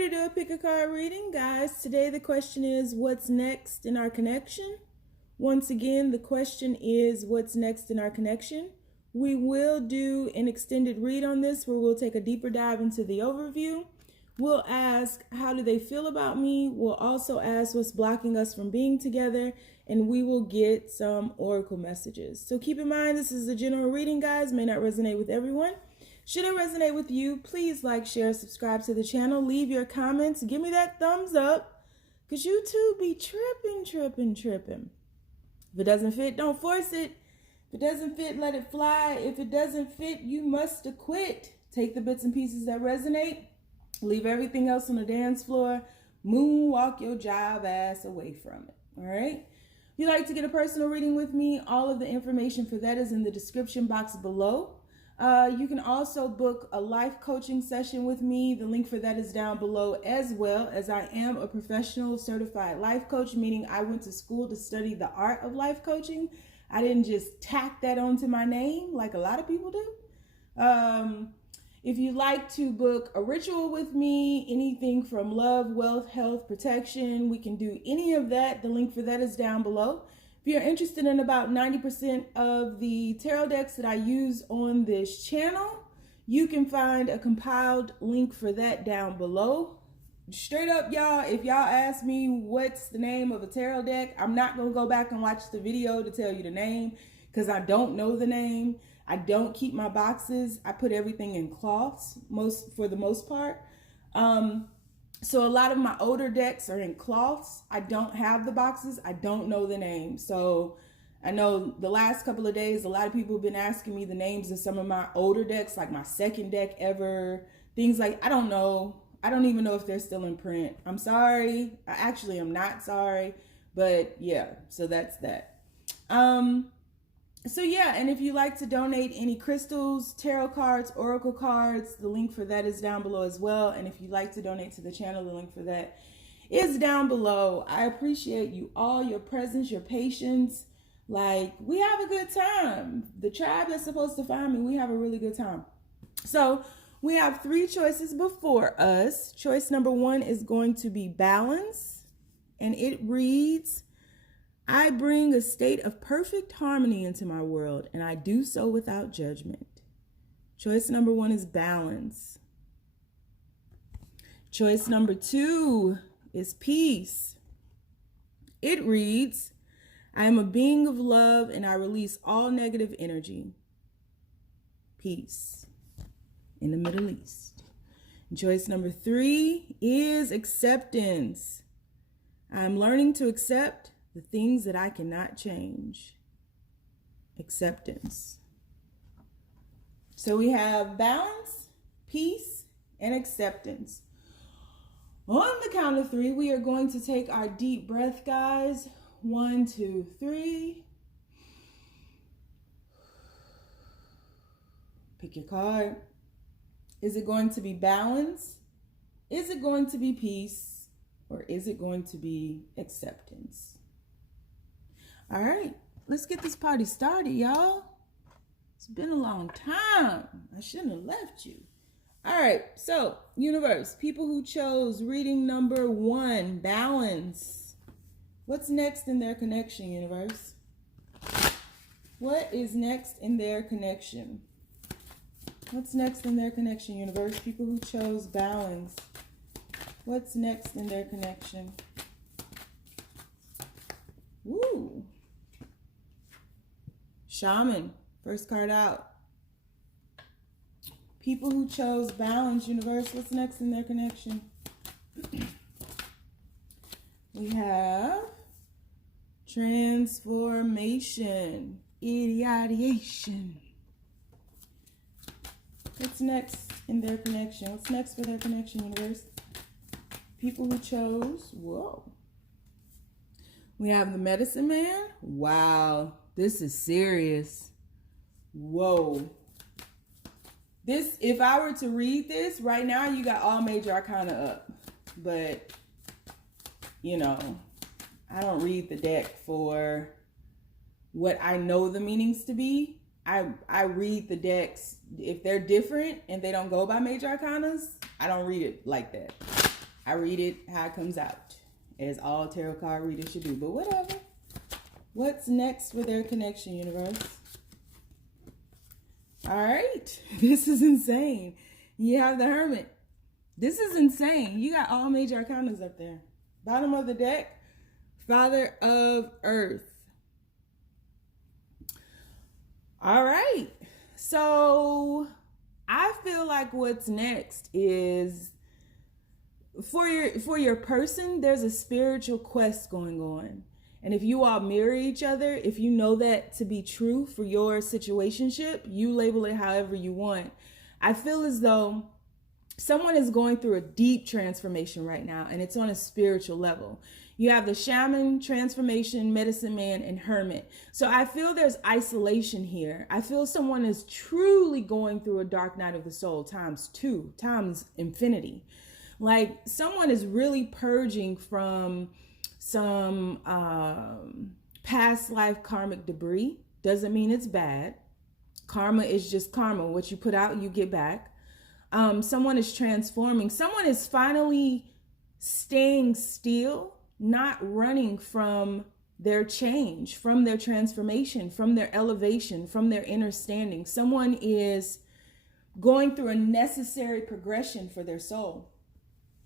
here to do a pick a card reading, guys. Today the question is, what's next in our connection? Once again, the question is, what's next in our connection? We will do an extended read on this where we'll take a deeper dive into the overview. We'll ask, how do they feel about me? We'll also ask what's blocking us from being together, and we will get some oracle messages. So keep in mind, this is a general reading, guys. May not resonate with everyone. Should it resonate with you, please like, share, subscribe to the channel. Leave your comments. Give me that thumbs up, because you too be tripping. If it doesn't fit, don't force it. If it doesn't fit, let it fly. If it doesn't fit, you must quit. Take the bits and pieces that resonate. Leave everything else on the dance floor. Moonwalk your jive ass away from it. All right? If you'd like to get a personal reading with me, all of the information for that is in the description box below. You can also book a life coaching session with me. The link for that is down below, as well as I am a professional certified life coach, meaning I went to school to study the art of life coaching. I didn't just tack that onto my name like a lot of people do. If you'd like to book a ritual with me, anything from love, wealth, health, protection, we can do any of that. The link for that is down below. If you're interested in about 90% of the tarot decks that I use on this channel, you can find a compiled link for that down below. Straight up, y'all, if y'all ask me what's the name of a tarot deck, I'm not going to go back and watch the video to tell you the name, because I don't know the name. I don't keep my boxes. I put everything in cloths for the most part. So a lot of my older decks are in cloths. I don't have the boxes. I don't know the name. So I know the last couple of days, a lot of people have been asking me the names of some of my older decks, like my second deck ever, things like, I don't know. I don't even know if they're still in print. I'm sorry. I actually am not sorry, but yeah, so that's that. So yeah, and if you like to donate any crystals, tarot cards, oracle cards, the link for that is down below as well. And if you'd like to donate to the channel, the link for that is down below. I appreciate you all, your presence, your patience. Like, we have a good time. The tribe that's supposed to find me, we have a really good time. So we have 3 choices before us. Choice number 1 is going to be balance, and it reads, I bring a state of perfect harmony into my world, and I do so without judgment. Choice number 1 is balance. Choice number 2 is peace. It reads, I am a being of love, and I release all negative energy. Peace in the Middle East. And choice number 3 is acceptance. I'm learning to accept the things that I cannot change. Acceptance. So we have balance, peace, and acceptance. On the count of 3, we are going to take our deep breath, guys. 1, 2, 3. Pick your card. Is it going to be balance? Is it going to be peace? Or is it going to be acceptance? All right, let's get this party started, y'all. It's been a long time. I shouldn't have left you. All right, so universe, people who chose reading number 1, balance. What's next in their connection, universe? What is next in their connection? What's next in their connection, universe? People who chose balance. What's next in their connection? Woo. Shaman, first card out. People who chose balance, universe, what's next in their connection? We have transformation, ideation. What's next in their connection? What's next for their connection, universe? People who chose, whoa. We have the medicine man. Wow. This is serious. Whoa. This, if I were to read this right now, you got all major arcana up. But, you know, I don't read the deck for what I know the meanings to be. I read the decks, if they're different and they don't go by major arcanas, I don't read it like that. I read it how it comes out, as all tarot card readers should do. But whatever. What's next for their connection, universe? All right. This is insane. You have the Hermit. This is insane. You got all major arcanas up there. Bottom of the deck, Father of Earth. All right. So I feel like what's next is for your person, there's a spiritual quest going on. And if you all mirror each other, if you know that to be true for your situationship, you label it however you want. I feel as though someone is going through a deep transformation right now, and it's on a spiritual level. You have the shaman, transformation, medicine man, and hermit. So I feel there's isolation here. I feel someone is truly going through a dark night of the soul times 2, times infinity. Like someone is really purging from some past life karmic debris. Doesn't mean it's bad. Karma is just karma. What you put out, you get back. Someone is transforming. Someone is finally staying still, not running from their change, from their transformation, from their elevation, from their inner standing. Someone is going through a necessary progression for their soul.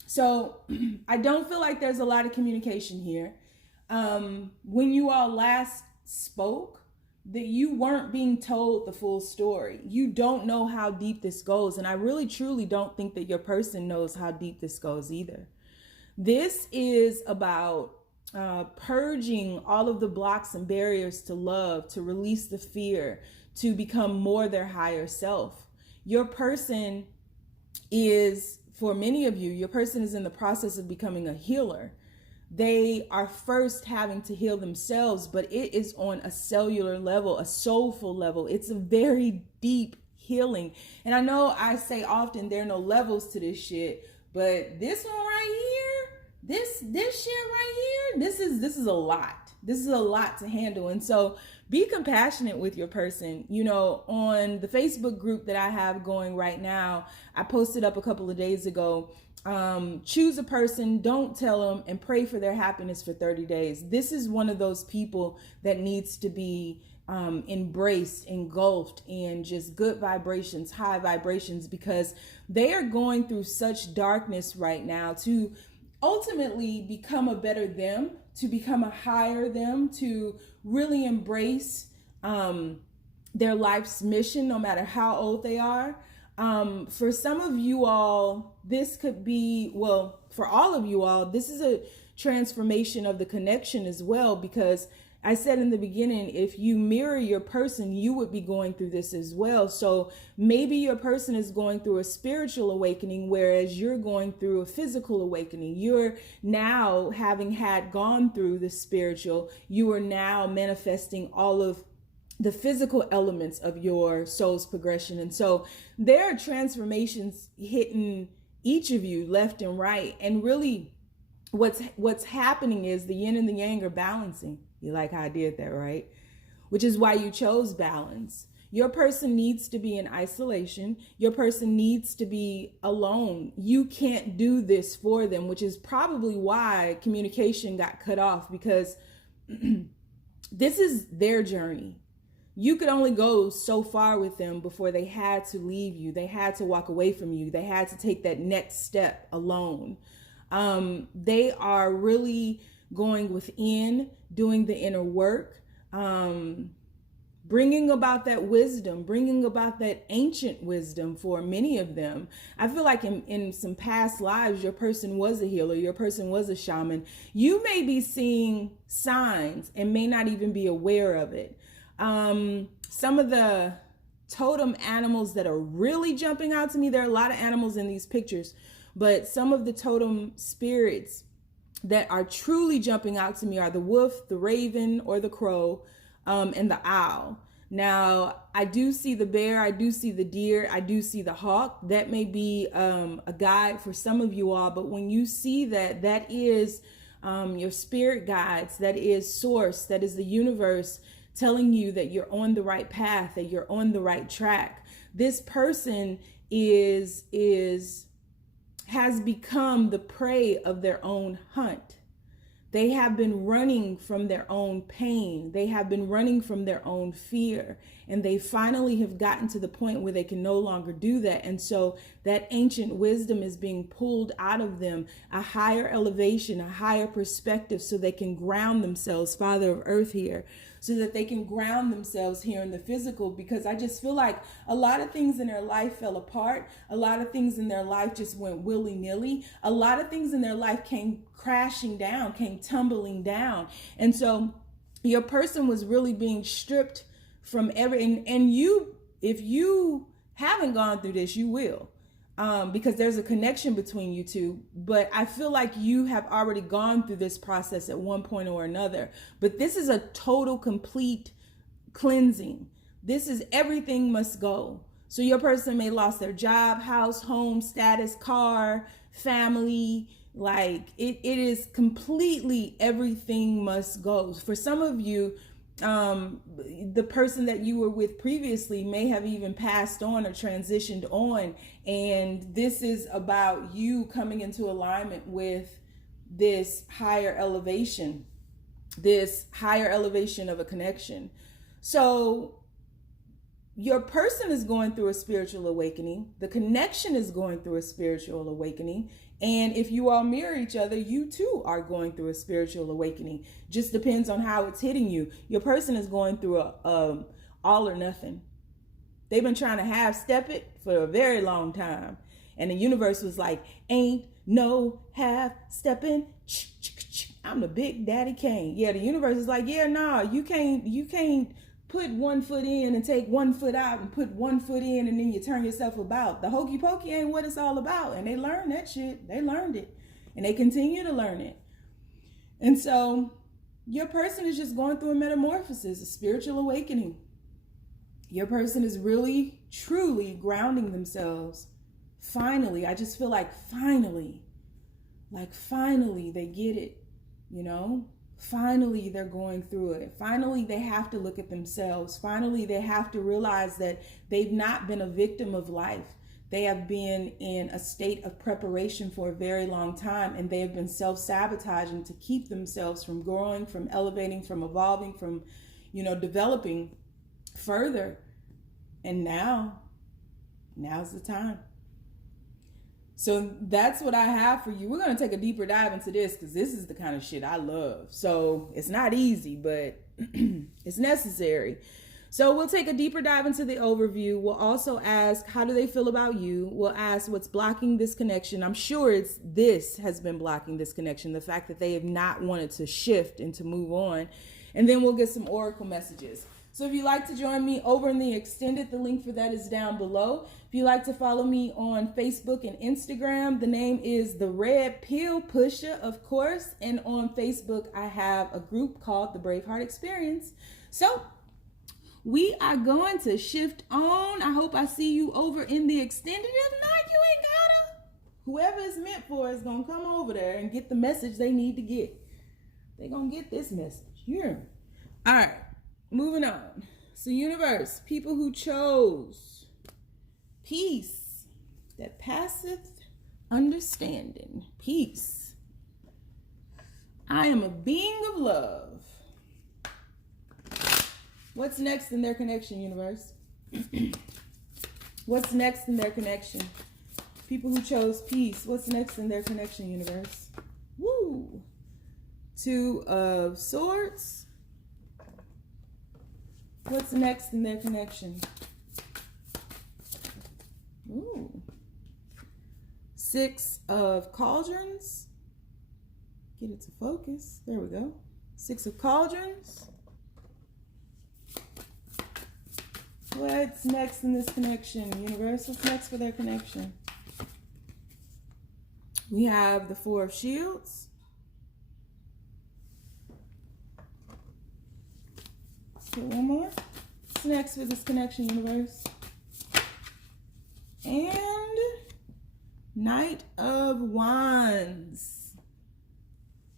So I don't feel like there's a lot of communication here. When you all last spoke, that you weren't being told the full story. You don't know how deep this goes. And I really, truly don't think that your person knows how deep this goes either. This is about purging all of the blocks and barriers to love, to release the fear, to become more their higher self. Your person is, for many of you, your person is in the process of becoming a healer. They are first having to heal themselves, but it is on a cellular level, a soulful level. It's a very deep healing. And I know I say often there are no levels to this shit, but this one right here, this shit right here, this is a lot. This is a lot to handle. And so be compassionate with your person. You know, on the Facebook group that I have going right now, I posted up a couple of days ago, choose a person, don't tell them, and pray for their happiness for 30 days. This is one of those people that needs to be embraced, engulfed in just good vibrations, high vibrations, because they are going through such darkness right now to ultimately become a better them, to become a higher them, to really embrace their life's mission, no matter how old they are. For some of you all, this could be, well, for all of you all, this is a transformation of the connection as well, because I said in the beginning, if you mirror your person, you would be going through this as well. So maybe your person is going through a spiritual awakening, whereas you're going through a physical awakening. You're now, having had gone through the spiritual, you are now manifesting all of the physical elements of your soul's progression. And so there are transformations hitting each of you left and right. And really what's happening is the yin and the yang are balancing. You like how I did that, right? Which is why you chose balance. Your person needs to be in isolation. Your person needs to be alone. You can't do this for them, which is probably why communication got cut off, because this is their journey. You could only go so far with them before they had to leave you. They had to walk away from you. They had to take that next step alone. They are really going within, doing the inner work, bringing about that wisdom, bringing about that ancient wisdom for many of them. I feel like in some past lives, your person was a healer, your person was a shaman. You may be seeing signs and may not even be aware of it. Some of the totem animals that are really jumping out to me, there are a lot of animals in these pictures, but some of the totem spirits that are truly jumping out to me are the wolf, the raven, or the crow, and the owl. Now, I do see the bear, I do see the deer, I do see the hawk. That may be a guide for some of you all, but when you see that, that is your spirit guides, that is source, that is the universe telling you that you're on the right path, that you're on the right track. This person is has become the prey of their own hunt. They have been running from their own pain. They have been running from their own fear. And they finally have gotten to the point where they can no longer do that. And so that ancient wisdom is being pulled out of them, a higher elevation, a higher perspective, so they can ground themselves, Father of Earth here, so that they can ground themselves here in the physical. Because I just feel like a lot of things in their life fell apart. A lot of things in their life just went willy-nilly. A lot of things in their life came crashing down, came tumbling down. And so your person was really being stripped from and you, if you haven't gone through this, you will, because there's a connection between you two. But I feel like you have already gone through this process at one point or another. But this is a total, complete cleansing. This is everything must go. So your person may lost their job, house, home, status, car, family. Like it is completely, everything must go. For some of you, the person that you were with previously may have even passed on or transitioned on, and this is about you coming into alignment with this higher elevation of a connection. So your person is going through a spiritual awakening. The connection is going through a spiritual awakening. And if you all mirror each other, you too are going through a spiritual awakening. Just depends on how it's hitting you. Your person is going through a all or nothing. They've been trying to half step it for a very long time. And the universe was like, ain't no half stepping. I'm the big daddy Kane. Yeah, the universe is like, yeah, nah, you can't put one foot in and take one foot out and put one foot in and then you turn yourself about. The hokey pokey ain't what it's all about. And they learned that shit. They learned it. And they continue to learn it. And so your person is just going through a metamorphosis, a spiritual awakening. Your person is really, truly grounding themselves. Finally, I just feel like finally they get it, you know? Finally, they're going through it. Finally, they have to look at themselves. Finally, they have to realize that they've not been a victim of life. They have been in a state of preparation for a very long time, and they have been self-sabotaging to keep themselves from growing, from elevating, from evolving, from, developing further. And now's the time. So that's what I have for you. We're going to take a deeper dive into this because this is the kind of shit I love. So it's not easy, but it's necessary. So we'll take a deeper dive into the overview. We'll also ask, how do they feel about you? We'll ask what's blocking this connection. I'm sure this has been blocking this connection. The fact that they have not wanted to shift and to move on. And then we'll get some oracle messages. So if you'd like to join me over in the extended, the link for that is down below. If you'd like to follow me on Facebook and Instagram, the name is The Red Pill Pusher, of course. And on Facebook, I have a group called the Braveheart Experience. So we are going to shift on. I hope I see you over in the extended. If not, you ain't gotta. Whoever it's meant for is going to come over there and get the message they need to get. They're going to get this message. You hear me? All right. Moving on. So universe, people who chose peace that passeth understanding. Peace. I am a being of love. What's next in their connection, universe? What's next in their connection? People who chose peace. What's next in their connection, universe? Woo! Two of Swords. What's next in their connection? Ooh. Six of Cauldrons. Get it to focus. There we go. Six of Cauldrons. What's next in this connection, universe? What's next for their connection? We have the Four of Shields. Get one more. What's next for this connection, universe? And Knight of Wands.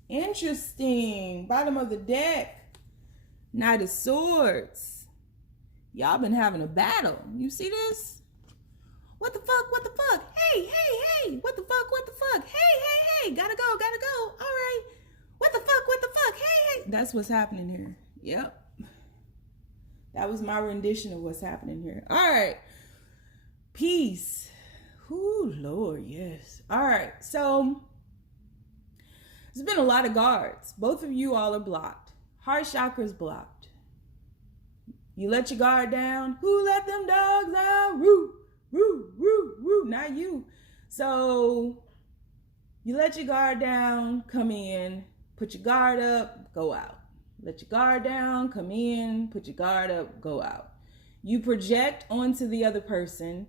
Interesting. Bottom of the deck. Knight of Swords. Y'all been having a battle. You see this? What the fuck? What the fuck? Hey, hey, hey. What the fuck? What the That's what's happening here. Yep. That was my rendition of what's happening here. All right. Peace. Ooh, Lord, yes. All right. So there's been a lot of guards. Both of you all are blocked. Heart chakra's blocked. You let your guard down. Who let them dogs out? Woo, woo, woo, woo. Not you. So you let your guard down, come in, put your guard up, go out. Let your guard down, come in, put your guard up, go out. You project onto the other person.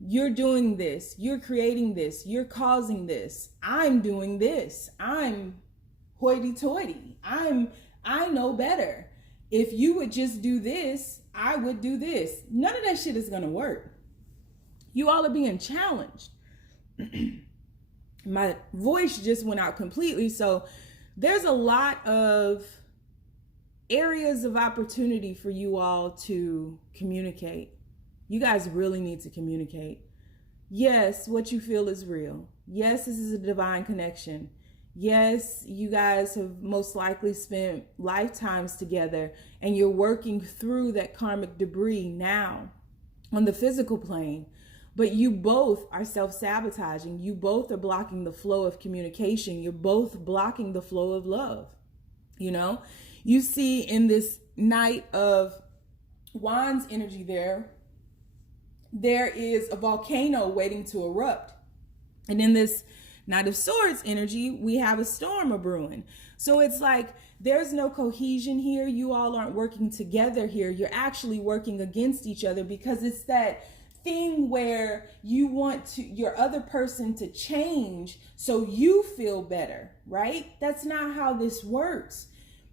You're doing this. You're creating this. You're causing this. I'm doing this. I'm hoity-toity. I know better. If you would just do this, I would do this. None of that shit is going to work. You all are being challenged. My voice just went out completely. So there's a lot of areas of opportunity for you all to communicate. You guys really need to communicate. Yes, what you feel is real. Yes, this is a divine connection. Yes, you guys have most likely spent lifetimes together and you're working through that karmic debris now on the physical plane. But you both are self-sabotaging. You both are blocking the flow of communication. You're both blocking the flow of love. You know, you see in this Knight of Wands energy there is a volcano waiting to erupt. And in this Knight of Swords energy, we have a storm a brewing. So it's like there's no cohesion here. You all aren't working together here. You're actually working against each other because it's that thing where you want your other person to change so you feel better, right? That's not how this works.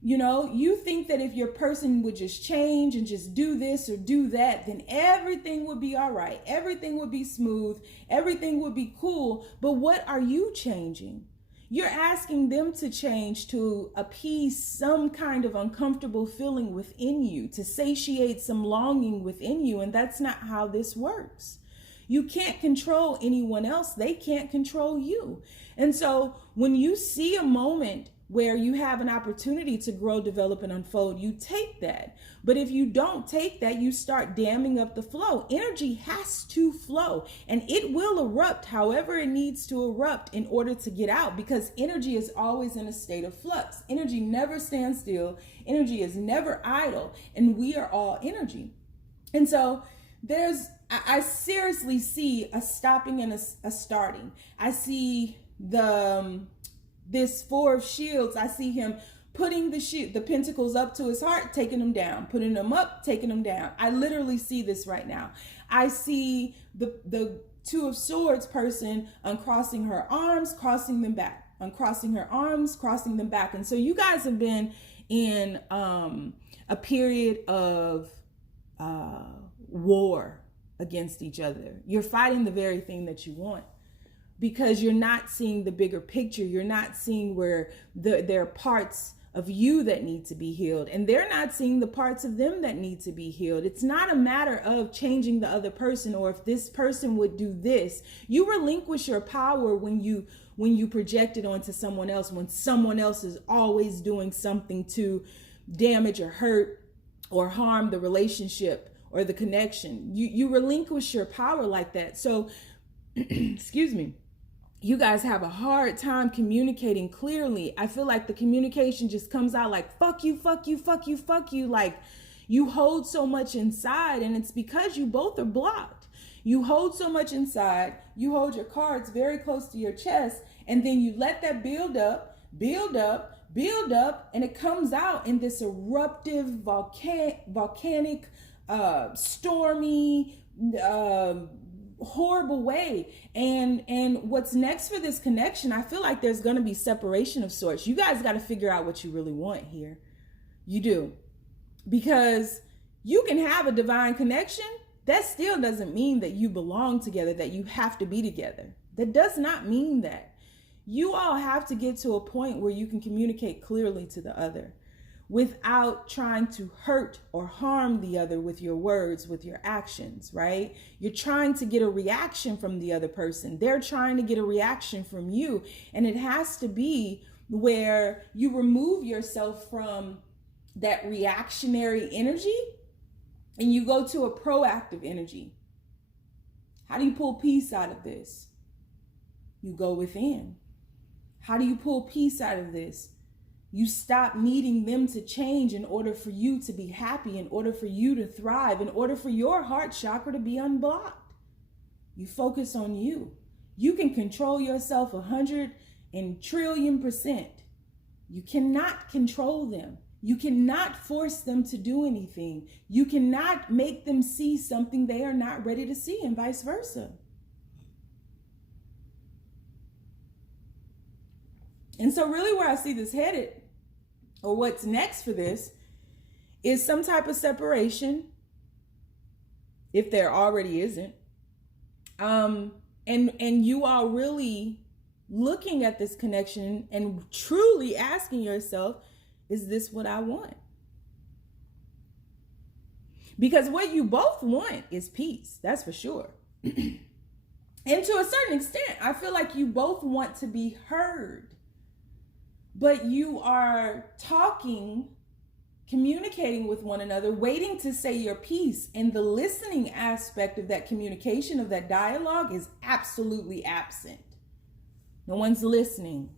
You know, you think that if your person would just change and just do this or do that, then everything would be all right. Everything would be smooth. Everything would be cool. But what are you changing? You're asking them to change to appease some kind of uncomfortable feeling within you, to satiate some longing within you. And that's not how this works. You can't control anyone else. They can't control you. And so when you see a moment where you have an opportunity to grow, develop, and unfold, you take that. But if you don't take that, you start damming up the flow. Energy has to flow, and it will erupt however it needs to erupt in order to get out, because energy is always in a state of flux. Energy never stands still. Energy is never idle, and we are all energy. And so I seriously see a stopping and a starting. I see this Four of Shields. I see him putting the pentacles up to his heart, taking them down, putting them up, taking them down. I literally see this right now. I see the Two of Swords person uncrossing her arms, crossing them back, uncrossing her arms, crossing them back. And so you guys have been in a period of war against each other. You're fighting the very thing that you want, because you're not seeing the bigger picture. You're not seeing where there are parts of you that need to be healed, and they're not seeing the parts of them that need to be healed. It's not a matter of changing the other person, or if this person would do this. You relinquish your power when you project it onto someone else, when someone else is always doing something to damage or hurt or harm the relationship or the connection. You relinquish your power like that. So excuse me, you guys have a hard time communicating clearly. I feel like the communication just comes out like, fuck you, fuck you, fuck you, fuck you. Like, you hold so much inside, and it's because you both are blocked. You hold so much inside, you hold your cards very close to your chest, and then you let that build up, build up, build up, and it comes out in this eruptive, volcanic, stormy, horrible way. And what's next for this connection, I feel like there's going to be separation of sorts. You guys got to figure out what you really want here. You do. Because you can have a divine connection. That still doesn't mean that you belong together, that you have to be together. That does not mean that. You all have to get to a point where you can communicate clearly to the other without trying to hurt or harm the other with your words, with your actions, right? You're trying to get a reaction from the other person. They're trying to get a reaction from you. And it has to be where you remove yourself from that reactionary energy and you go to a proactive energy. How do you pull peace out of this? You go within. How do you pull peace out of this? You stop needing them to change in order for you to be happy, in order for you to thrive, in order for your heart chakra to be unblocked. You focus on you. You can control yourself 100,000,000,000,000%. You cannot control them. You cannot force them to do anything. You cannot make them see something they are not ready to see, and vice versa. And so really where I see this headed, or what's next for this, is some type of separation, if there already isn't. And you are really looking at this connection and truly asking yourself, is this what I want? Because what you both want is peace, that's for sure. And to a certain extent, I feel like you both want to be heard. But you are talking, communicating with one another, waiting to say your piece. And the listening aspect of that communication, of that dialogue, is absolutely absent. No one's listening.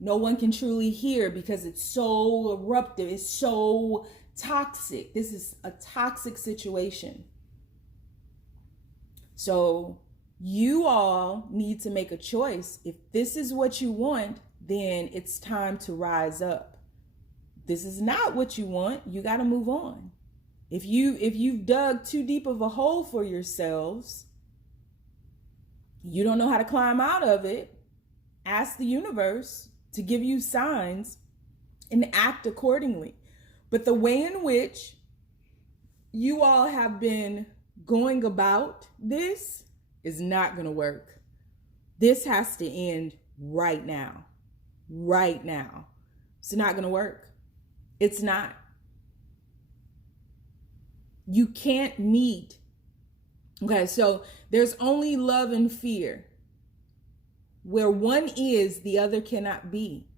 No one can truly hear because it's so eruptive. It's so toxic. This is a toxic situation. So you all need to make a choice. If this is what you want, then it's time to rise up. This is not what you want. You got to move on. If you've dug too deep of a hole for yourselves, you don't know how to climb out of it, ask the universe to give you signs and act accordingly. But the way in which you all have been going about this is not going to work. This has to end right now. Right now. It's not going to work. It's not. You can't meet. Okay, so there's only love and fear. Where one is, the other cannot be.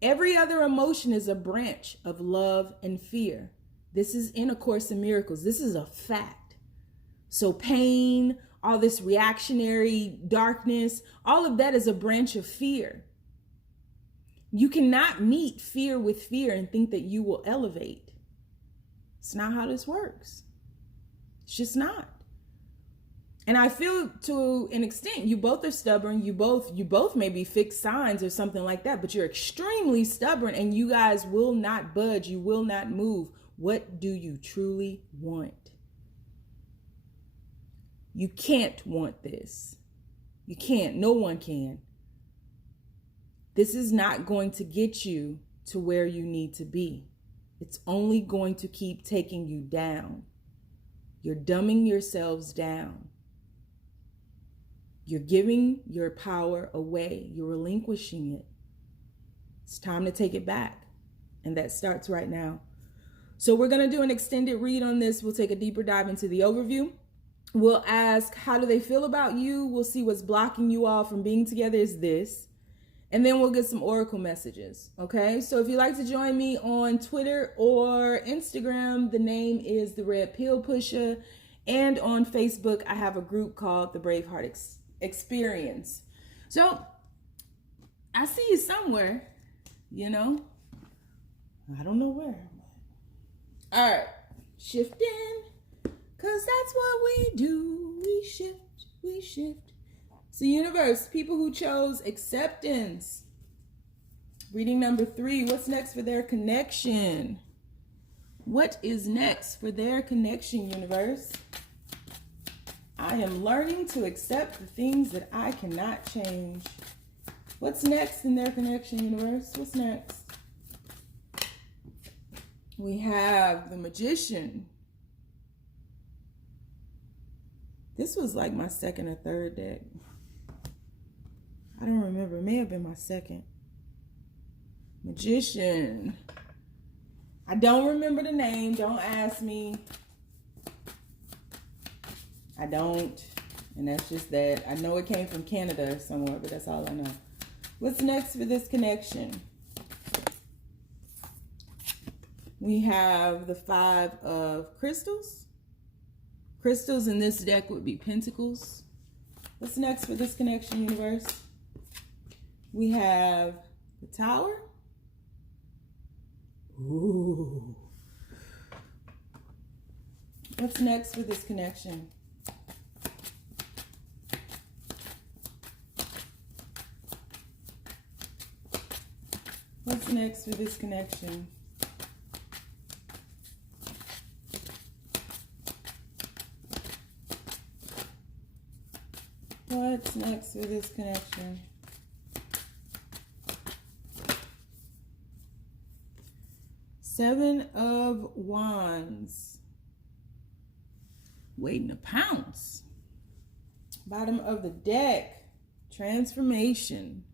Every other emotion is a branch of love and fear. This is in A Course in Miracles. This is a fact. So pain, all this reactionary darkness, all of that is a branch of fear. You cannot meet fear with fear and think that you will elevate. It's not how this works. It's just not. And I feel to an extent, you both are stubborn. You both may be fixed signs or something like that, but you're extremely stubborn and you guys will not budge. You will not move. What do you truly want? You can't want this. You can't. No one can. This is not going to get you to where you need to be. It's only going to keep taking you down. You're dumbing yourselves down. You're giving your power away. You're relinquishing it. It's time to take it back. And that starts right now. So we're going to do an extended read on this. We'll take a deeper dive into the overview. We'll ask, how do they feel about you? We'll see what's blocking you all from being together is this. And then we'll get some oracle messages, okay? So if you'd like to join me on Twitter or Instagram, the name is The Red Pill Pusher. And on Facebook, I have a group called The Braveheart Experience. So I see you somewhere, you know? I don't know where. All right, shifting, because that's what we do. We shift, we shift. So universe, people who chose acceptance. Reading number 3, what's next for their connection? What is next for their connection, universe? I am learning to accept the things that I cannot change. What's next in their connection, universe? What's next? We have the Magician. This was like my second or third deck. I don't remember. It may have been my second. Magician. I don't remember the name. Don't ask me. I don't. And that's just that. I know it came from Canada or somewhere, but that's all I know. What's next for this connection? We have the 5 of crystals. Crystals in this deck would be pentacles. What's next for this connection, universe? We have the Tower. Ooh. What's next for this connection? What's next for this connection? What's next for this connection? Seven of Wands. Waiting to pounce. Bottom of the deck. Transformation.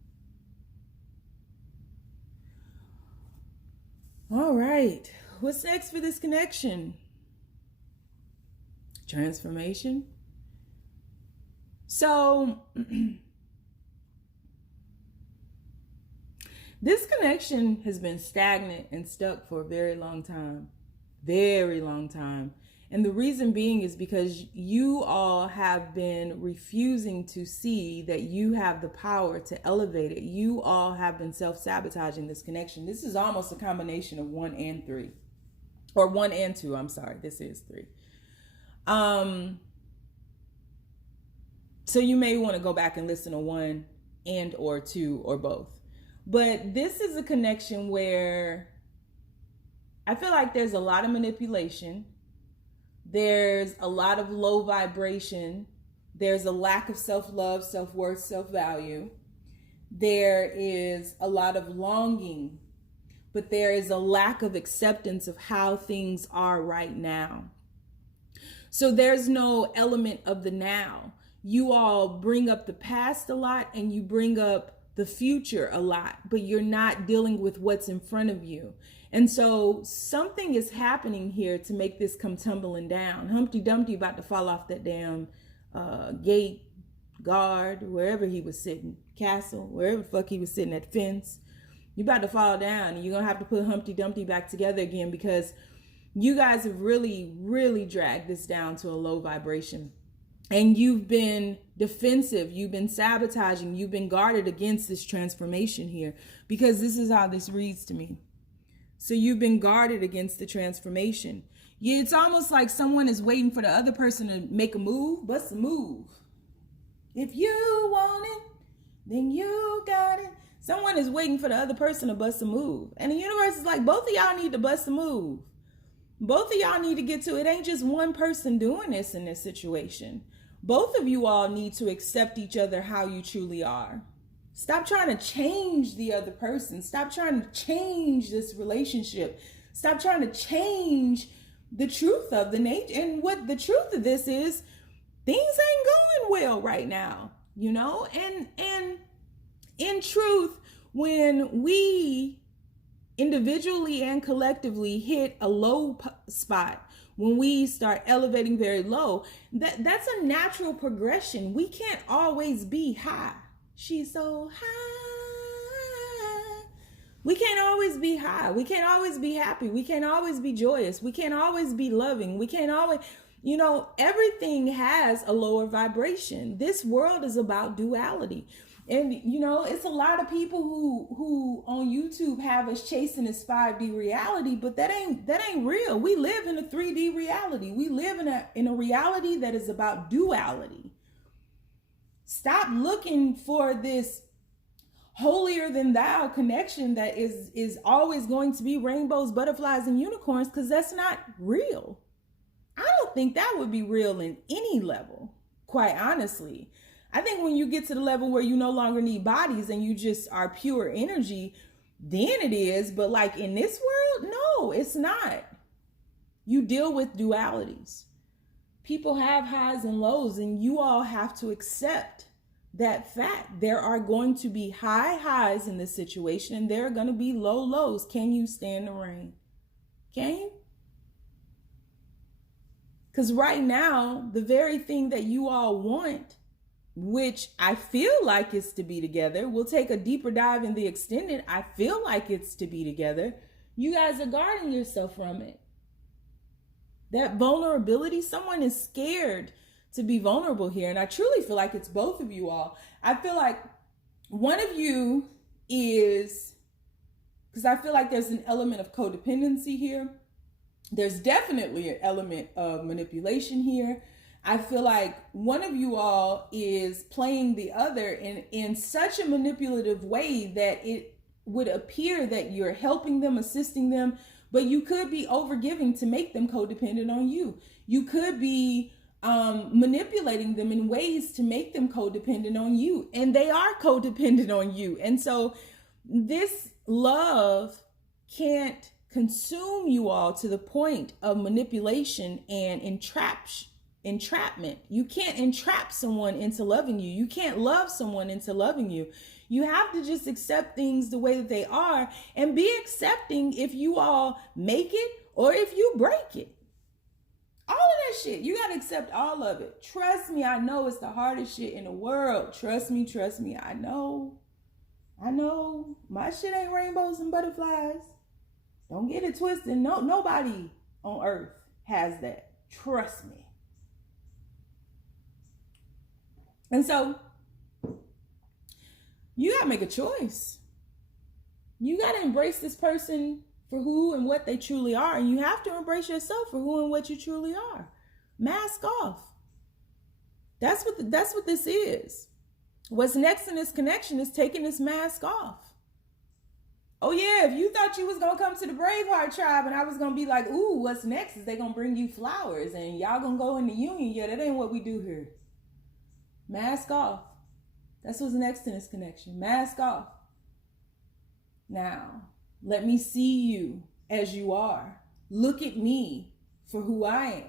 All right. What's next for this connection? Transformation. So, this connection has been stagnant and stuck for a very long time. Very long time. And the reason being is because you all have been refusing to see that you have the power to elevate it. You all have been self-sabotaging this connection. This is almost a combination of 1 and 3. Or 1 and 2, I'm sorry. This is 3. So you may want to go back and listen to 1 and or 2 or both. But this is a connection where I feel like there's a lot of manipulation. There's a lot of low vibration. There's a lack of self-love, self-worth, self-value. There is a lot of longing, but there is a lack of acceptance of how things are right now. So there's no element of the now. You all bring up the past a lot and you bring up the future a lot, but you're not dealing with what's in front of you. And so something is happening here to make this come tumbling down. Humpty Dumpty about to fall off that damn gate, guard, wherever he was sitting, castle, wherever the fuck he was sitting, at fence. You're about to fall down and you're going to have to put Humpty Dumpty back together again, because you guys have really, really dragged this down to a low vibration. And you've been defensive, you've been sabotaging, you've been guarded against this transformation here, because this is how this reads to me. So you've been guarded against the transformation. Yeah, it's almost like someone is waiting for the other person to make a move. Bust a move. If you want it, then you got it. Someone is waiting for the other person to bust a move. And the universe is like, both of y'all need to bust a move. Both of y'all need to get to it. It ain't just one person doing this in this situation. Both of you all need to accept each other how you truly are. Stop trying to change the other person. Stop trying to change this relationship. Stop trying to change the truth of the nature. And what the truth of this is, things ain't going well right now, you know? And in truth, when we individually and collectively hit a low spot, when we start elevating very low, that's a natural progression. We can't always be high. She's so high. We can't always be high. We can't always be happy. We can't always be joyous. We can't always be loving. We can't always, you know, everything has a lower vibration. This world is about duality. And, you know, it's a lot of people who on YouTube have us chasing this 5D reality, but that ain't real. We live in a 3D reality. We live in a reality that is about duality. Stop looking for this holier than thou connection that is always going to be rainbows, butterflies, and unicorns, because that's not real. I don't think that would be real in any level, quite honestly. I think when you get to the level where you no longer need bodies and you just are pure energy, then it is. But like in this world, no, it's not. You deal with dualities. People have highs and lows, and you all have to accept that fact. There are going to be high highs in this situation, and there are going to be low lows. Can you stand the rain? Can you? Because right now, the very thing that you all want, which I feel like it's to be together, we'll take a deeper dive in the extended. I feel like it's to be together. You guys are guarding yourself from it. That vulnerability, someone is scared to be vulnerable here. And I truly feel like it's both of you all. I feel like one of you is, because I feel like there's an element of codependency here. There's definitely an element of manipulation here. I feel like one of you all is playing the other in such a manipulative way that it would appear that you're helping them, assisting them, but you could be overgiving to make them codependent on you. You could be manipulating them in ways to make them codependent on you, and they are codependent on you. And so this love can't consume you all to the point of manipulation and entrapment. You can't entrap someone into loving you. You can't love someone into loving you. You have to just accept things the way that they are and be accepting if you all make it or if you break it. All of that shit, you got to accept all of it. Trust me, I know it's the hardest shit in the world. Trust me, I know. My shit ain't rainbows and butterflies. Don't get it twisted. No, nobody on earth has that. Trust me. And so you got to make a choice. You got to embrace this person for who and what they truly are. And you have to embrace yourself for who and what you truly are. Mask off. That's what this is. What's next in this connection is taking this mask off. Oh yeah, if you thought you was going to come to the Braveheart tribe and I was going to be like, ooh, what's next? Is they going to bring you flowers and y'all going to go in the union? Yeah, that ain't what we do here. Mask off. That's what's next in this connection. Mask off. Now, let me see you as you are. Look at me for who I am.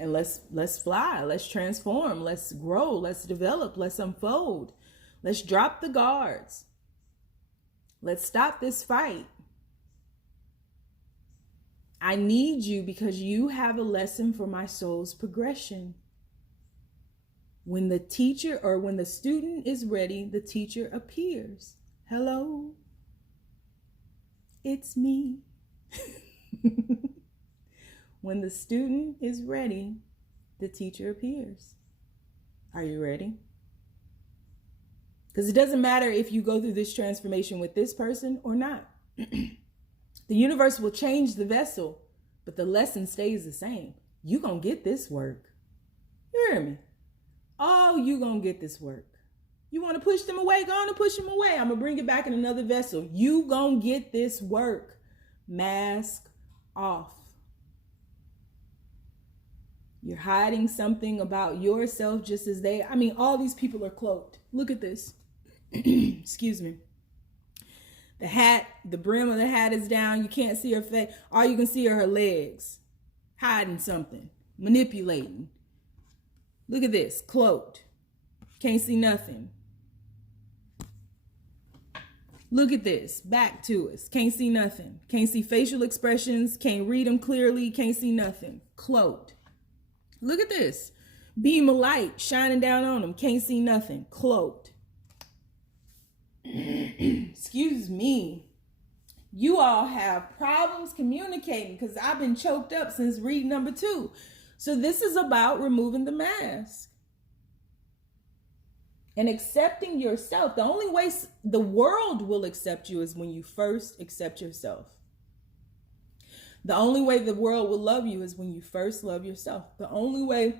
And let's fly, let's transform, let's grow, let's develop, let's unfold. Let's drop the guards. Let's stop this fight. I need you because you have a lesson for my soul's progression. When the teacher or when the student is ready, the teacher appears. Hello, it's me. When the student is ready, the teacher appears. Are you ready? Because it doesn't matter if you go through this transformation with this person or not. The universe will change the vessel, but the lesson stays the same. You gonna get this work. You hear me? Oh, you gonna get this work. You want to push them away? Go on and push them away. I'm gonna bring it back in another vessel. You gonna get this work. Mask off. You're hiding something about yourself just as all these people are cloaked. Look at this. Excuse me. The hat, the brim of the hat is down. You can't see her face. All you can see are her legs. Hiding something. Manipulating. Look at this. Cloaked. Can't see nothing. Look at this. Back to us. Can't see nothing. Can't see facial expressions. Can't read them clearly. Can't see nothing. Cloaked. Look at this. Beam of light shining down on them. Can't see nothing. Cloaked. Excuse me. You all have problems communicating because I've been choked up since read number 2. So this is about removing the mask and accepting yourself. The only way the world will accept you is when you first accept yourself. The only way the world will love you is when you first love yourself. The only way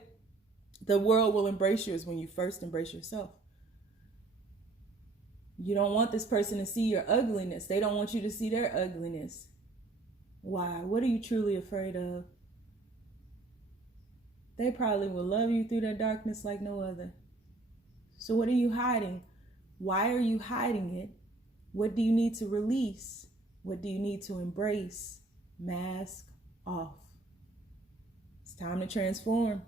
the world will embrace you is when you first embrace yourself. You don't want this person to see your ugliness. They don't want you to see their ugliness. Why? What are you truly afraid of? They probably will love you through their darkness like no other. So what are you hiding? Why are you hiding it? What do you need to release? What do you need to embrace? Mask off. It's time to transform.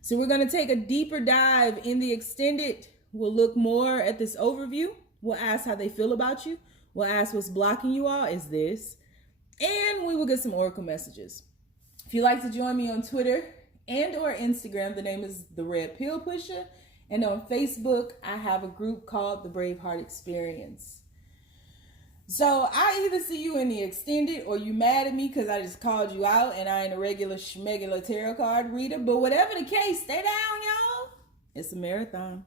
So we're going to take a deeper dive in the extended. We'll look more at this overview. We'll ask how they feel about you. We'll ask what's blocking you all is this. And we will get some oracle messages. If you'd like to join me on Twitter and or Instagram, the name is The Red Pill Pusher. And on Facebook, I have a group called the Braveheart Experience. So I either see you in the extended or you mad at me because I just called you out and I ain't a regular schmegular tarot card reader. But whatever the case, stay down, y'all. It's a marathon.